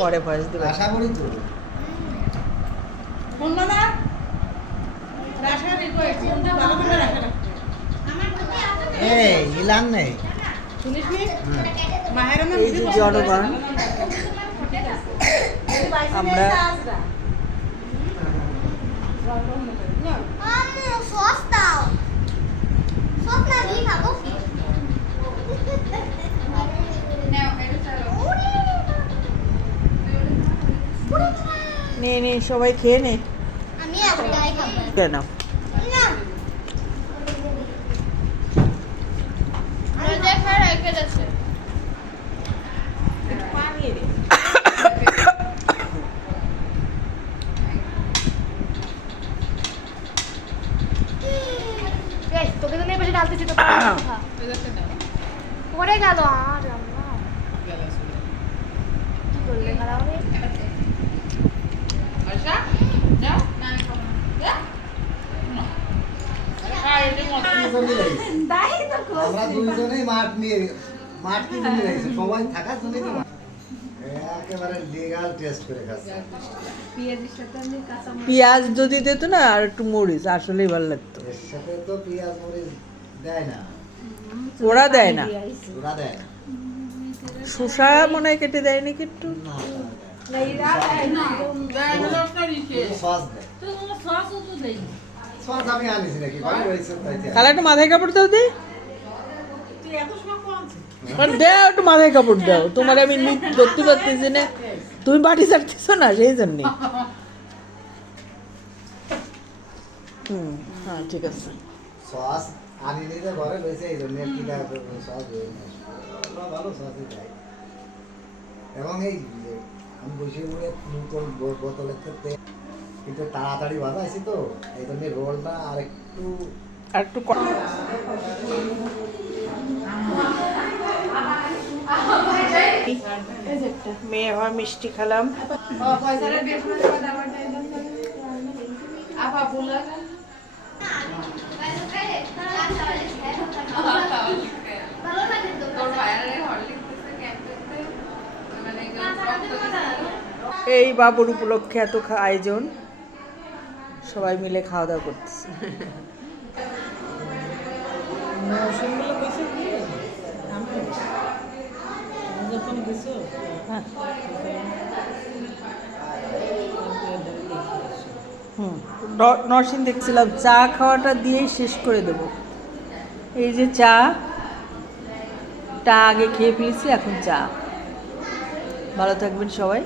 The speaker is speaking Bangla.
পরে ভয়েস দেবে। আশা করি তো শুনলো না রাশা রিকোয়েস্ট কিন্তু ভালো করে রাখা রাখতে এই ইলান নেই শুনিস নি মাহের না এই যে জনগণ আমরা সস দাও সস না দিয়ে খাবো নে সবাই খেয়ে নে। আমি একটাই খাবো কেন না মজা খায় রেখে যাচ্ছে তোকে তো নেই পাশে ঢালতেছি তো পড়ে গেল আর কি করলে খারাপ হবে আমরা দুইজনেই মাঠ নিয়ে মাঠ কি জন্য রয়েছে সবাই থাকার জন্যই তো একেবারে লিগাল টেস্ট করে খাচ্ছে পেঁয়াজ যদি দিত না আর একটু মরিচ আসলেই ভালো লাগতো। এর সাথে তো পেঁয়াজ মরিচ দেয় না ওরা দেয় না, ওরা দেয় না শসা মনে হয় কেটে দেয় নাকি একটু। না, সস দেয় সস আমি আনিছি নাকি ভালো হয়েছে তাইতে তাহলে একটু মাথায় কাপড় দাও দি, দাও একটু মাথায় কাপড় দাও। তোমার আমি ধরতে পারতেছি না, তুমি বাটি চাটতেছো না সেই জন্যে। হ্যাঁ ঠিক আছে। সস আনি নিতে ঘরে রয়েছে এই জন্য কি সস ভালো সসই দেয় এবং এই যে আমি বসে পড়ে নতুন বোতলের ক্ষেত্রে কিন্তু তাড়াতাড়ি বাজাইছি তো এই জন্য রোলটা আর একটু আর একটু মেয়ে হয় মিষ্টি খেলাম। এই বাবুর উপলক্ষে এত আয়োজন, সবাই মিলে খাওয়া দাওয়া করতেছে। নরসিং দেখছিলাম, চা খাওয়াটা দিয়েই শেষ করে দেব। এই যে চা আগে খেয়ে ফেলেছি, এখন চা। ভালো থাকবেন সবাই।